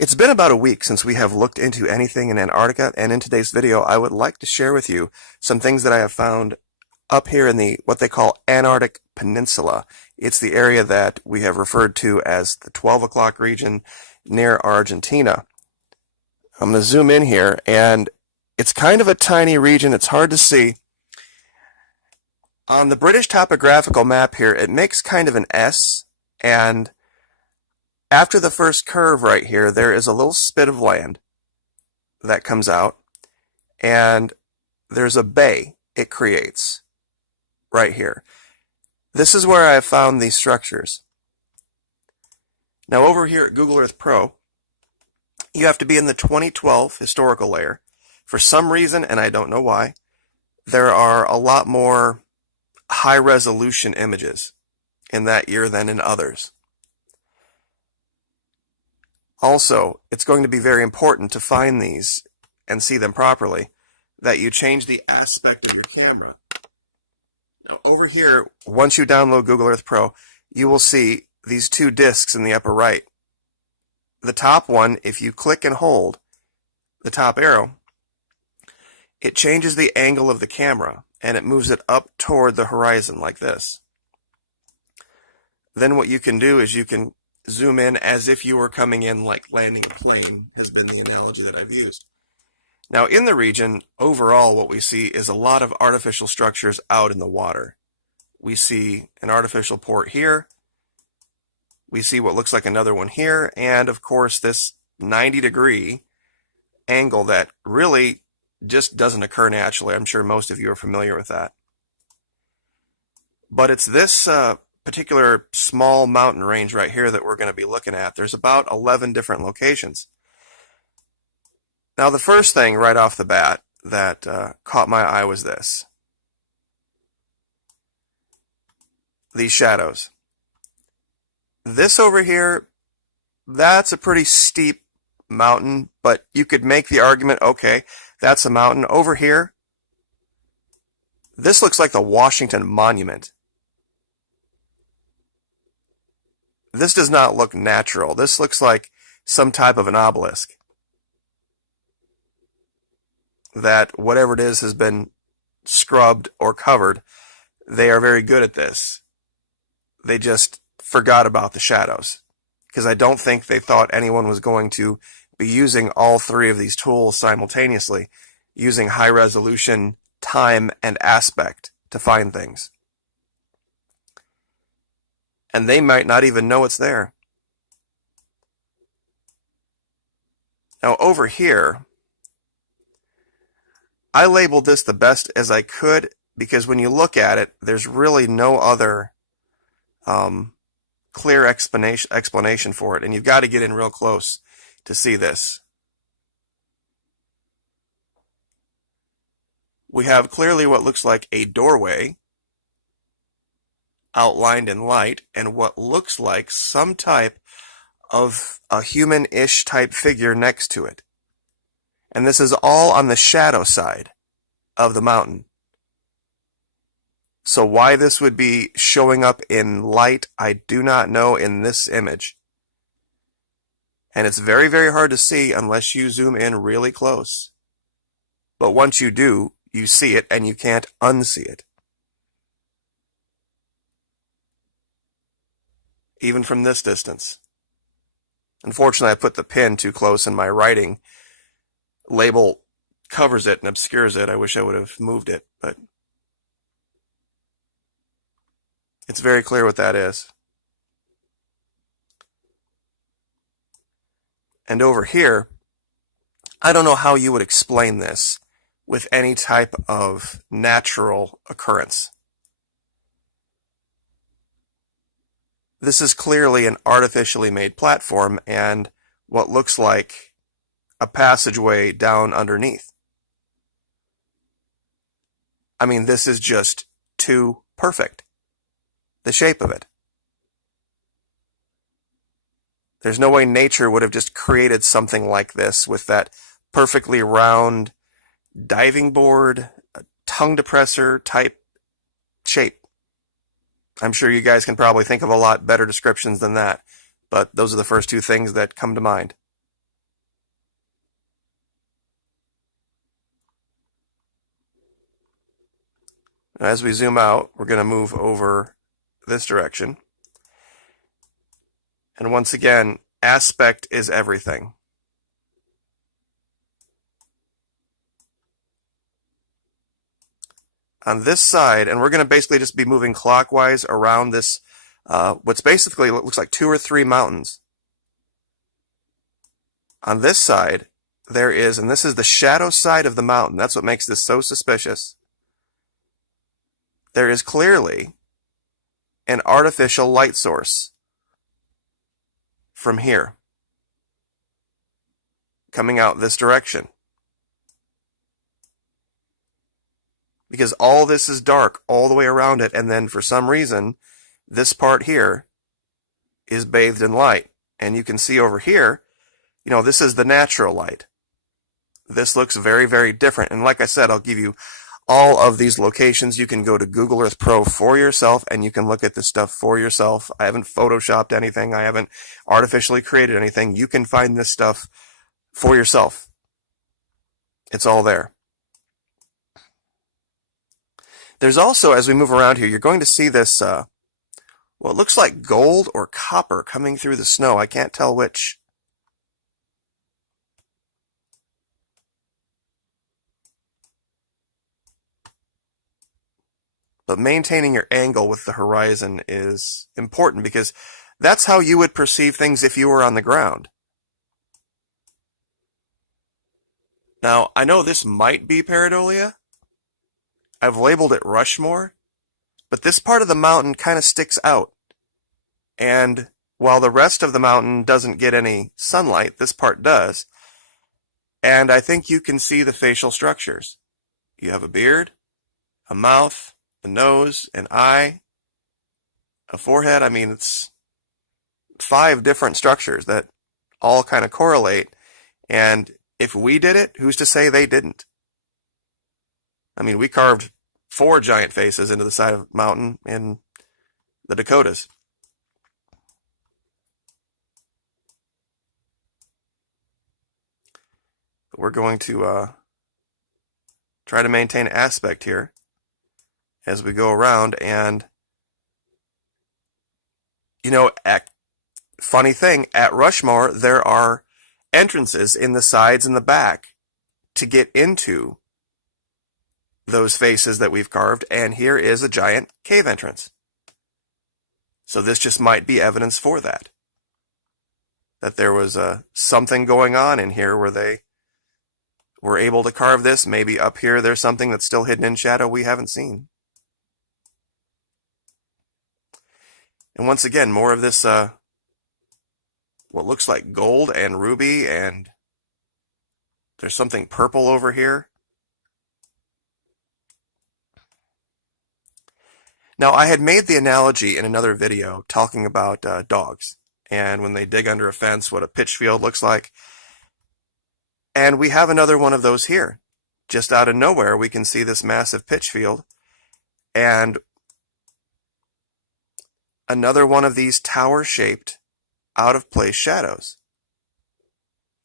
It's been about a week since we have looked into anything in Antarctica, and in today's video I would like to share with you some things that I have found up here in the what they call Antarctic Peninsula. It's the area that we have referred to as the 12 o'clock region near Argentina. I'm going to zoom in here, and it's kind of a tiny region. It's hard to see. On the British topographical map here, it makes kind of an S, and after the first curve right here, there is a little spit of land that comes out, and there's a bay it creates right here. This is where I have found these structures. Now over here at Google Earth Pro, you have to be in the 2012 historical layer. For some reason, and I don't know why, there are a lot more high-resolution images in that year than in others. Also, it's going to be very important to find these and see them properly that you change the aspect of your camera. Now over here, once you download Google Earth Pro, you will see these two discs in the upper right. The top one, if you click and hold the top arrow, it changes the angle of the camera and it moves it up toward the horizon like this. Then what you can do is you can zoom in as if you were coming in like landing a plane, has been the analogy that I've used. Now in the region, overall what we see is a lot of artificial structures out in the water. We see an artificial port here, we see what looks like another one here, and of course this 90-degree angle that really just doesn't occur naturally. I'm sure most of you are familiar with that. But it's this particular small mountain range right here that we're going to be looking at. There's about 11 different locations. Now the first thing right off the bat that caught my eye was this. These shadows. This over here, that's a pretty steep mountain, but you could make the argument, okay, that's a mountain. Over here, this looks like the Washington Monument. This does not look natural. This looks like some type of an obelisk that, whatever it is, has been scrubbed or covered. They are very good at this. They just forgot about the shadows, because I don't think they thought anyone was going to be using all three of these tools simultaneously, using high resolution, time, and aspect to find things. And they might not even know it's there. Now over here, I labeled this the best as I could, because when you look at it, there's really no other clear explanation for it, and you've got to get in real close to see this. We have clearly what looks like a doorway outlined in light, and what looks like some type of a human-ish type figure next to it. And this is all on the shadow side of the mountain. So why this would be showing up in light, I do not know in this image. And it's very, very hard to see unless you zoom in really close. But once you do, you see it and you can't unsee it. Even from this distance. Unfortunately, I put the pin too close and my writing label covers it and obscures it. I wish I would have moved it, but it's very clear what that is. And over here, I don't know how you would explain this with any type of natural occurrence. This is clearly an artificially made platform and what looks like a passageway down underneath. I mean, this is just too perfect. The shape of it. There's no way nature would have just created something like this with that perfectly round diving board, a tongue depressor type shape. I'm sure you guys can probably think of a lot better descriptions than that, but those are the first two things that come to mind. As we zoom out, we're going to move over this direction. And once again, aspect is everything. On this side, and we're going to basically just be moving clockwise around this, what's basically looks like 2 or 3 mountains. On this side, there is, and this is the shadow side of the mountain. That's what makes this so suspicious. There is clearly an artificial light source from here, coming out this direction. Because all this is dark all the way around it, and then for some reason, this part here is bathed in light. And you can see over here, you know, this is the natural light. This looks very, very different. And like I said, I'll give you all of these locations. You can go to Google Earth Pro for yourself, and you can look at this stuff for yourself. I haven't photoshopped anything. I haven't artificially created anything. You can find this stuff for yourself. It's all there. There's also, as we move around here, you're going to see this, what looks like gold or copper coming through the snow. I can't tell which. But maintaining your angle with the horizon is important because that's how you would perceive things if you were on the ground. Now, I know this might be pareidolia. I've labeled it Rushmore, but this part of the mountain kind of sticks out. And while the rest of the mountain doesn't get any sunlight, this part does. And I think you can see the facial structures. You have a beard, a mouth, a nose, an eye, a forehead. I mean, it's 5 different structures that all kind of correlate. And if we did it, who's to say they didn't? I mean, we carved 4 giant faces into the side of a mountain in the Dakotas. But we're going to try to maintain aspect here as we go around. And, you know, funny thing, at Rushmore, there are entrances in the sides and the back to get into those faces that we've carved, and here is a giant cave entrance. So this just might be evidence for that. That there was something going on in here where they were able to carve this. Maybe up here there's something that's still hidden in shadow we haven't seen. And once again, more of this what looks like gold and ruby, and there's something purple over here. Now, I had made the analogy in another video talking about dogs and when they dig under a fence, what a pitch field looks like. And we have another one of those here. Just out of nowhere, we can see this massive pitch field and another one of these tower-shaped, out-of-place shadows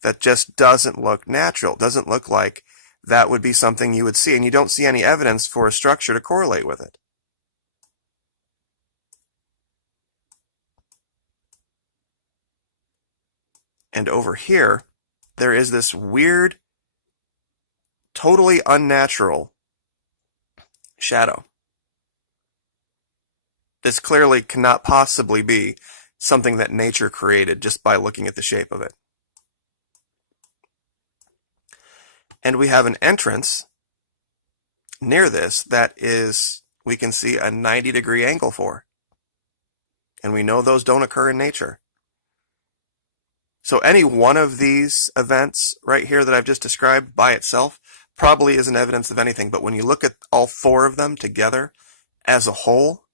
that just doesn't look natural, doesn't look like that would be something you would see, and you don't see any evidence for a structure to correlate with it. And over here, there is this weird, totally unnatural shadow. This clearly cannot possibly be something that nature created just by looking at the shape of it. And we have an entrance near this that is, we can see a 90-degree angle for. And we know those don't occur in nature. So any one of these events right here that I've just described by itself probably isn't evidence of anything. But when you look at all 4 of them together as a whole,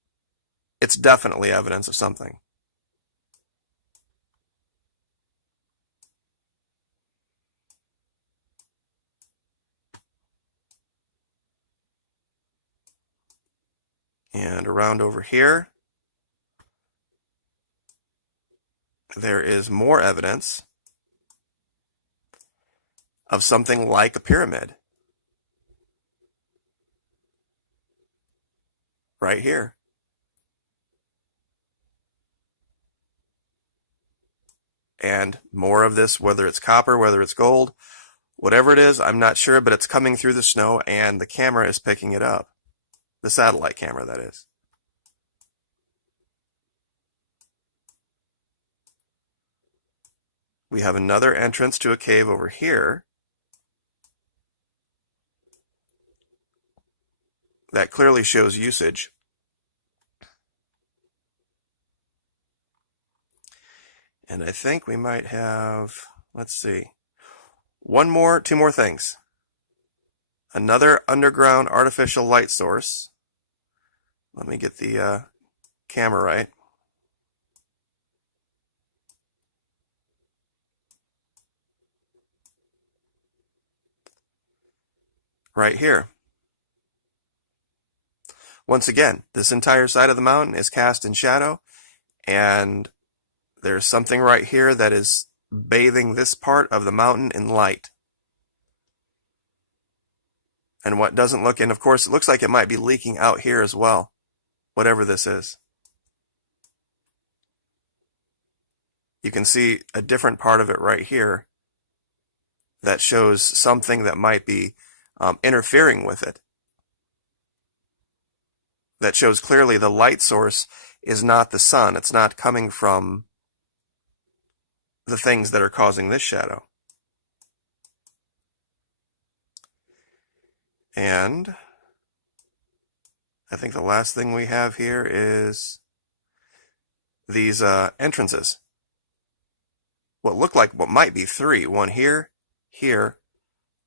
it's definitely evidence of something. And around over here, there is more evidence of something like a pyramid. right here. And more of this, whether it's copper, whether it's gold, whatever it is, I'm not sure, but it's coming through the snow and the camera is picking it up. The satellite camera, that is. We have another entrance to a cave over here that clearly shows usage. And I think we might have, let's see, two more things. Another underground artificial light source. Let me get the camera right. Right here. Once again, this entire side of the mountain is cast in shadow, and there's something right here that is bathing this part of the mountain in light. And what doesn't look, and of course it looks like it might be leaking out here as well, whatever this is. You can see a different part of it right here that shows something that might be interfering with it. That shows clearly the light source is not the sun. It's not coming from the things that are causing this shadow. And I think the last thing we have here is these entrances. What look like what might be three. One here, here,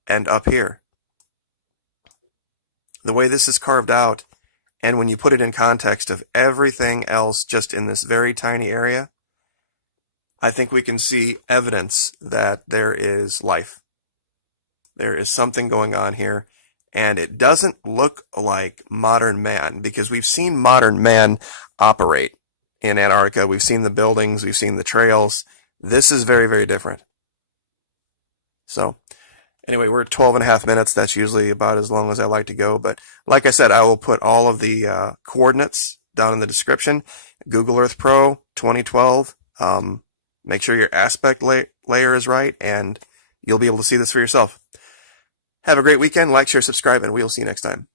and up here. The way this is carved out, and when you put it in context of everything else just in this very tiny area, I think we can see evidence that there is life. There is something going on here, and it doesn't look like modern man, because we've seen modern man operate in Antarctica. We've seen the buildings, we've seen the trails. This is very, very different. So anyway, we're at 12.5 minutes. That's usually about as long as I like to go. But like I said, I will put all of the coordinates down in the description. Google Earth Pro 2012. Make sure your aspect layer is right, and you'll be able to see this for yourself. Have a great weekend. Like, share, subscribe, and we'll see you next time.